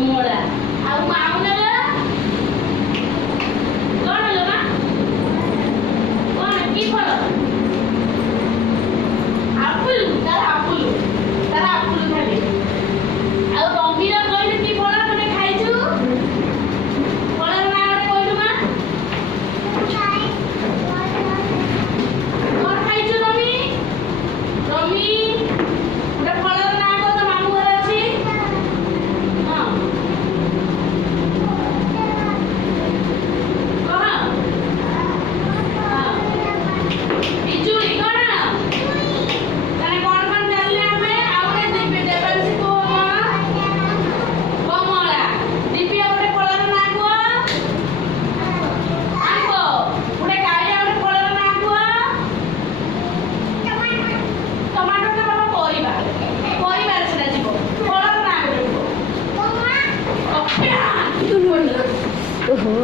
କମଳା ଆଉ ମାଉନାର କଣ ଲୋ ମା କଣ କି ଫଳ ଆପୁଲ ତାର ଆପୁଲ ଖାଲି ଆଉ ରମିର କହିଲୁ କି ଫଳ ଗୋଟେ ଖାଇଛୁ ଫଳର ନାଁ ଗୋଟେ କହିଲୁ ମା କଣ ଖାଇଛୁ ରମି ଗୋଟେ ଫଳର ନାଁ କହ ତୋ ମାମୁଁ ଘରେ ଅଛି ହଁ କହ ପିଜୁଳି କଣ ତାହେଲେ କଣ ଜାଣିଲେ ଆମେ ଆଉ ଗୋଟେ ଦେବାଂଶୀ କୁହ କଣ କମଳା ଦିବ୍ୟ ଗୋଟେ ଫଳର ନାଁ କୁହ ଆମ୍ବ ଗୋଟେ କାଳିଆ ଗୋଟେ ଫଳର ନାଁ କୁହ ଟମାଟୋ ଟା ବାବା ପରିବାର ସେଟା ଯିବ ଫଳର ନାଁ ଗୋଟେ କୁହ ଓହୋ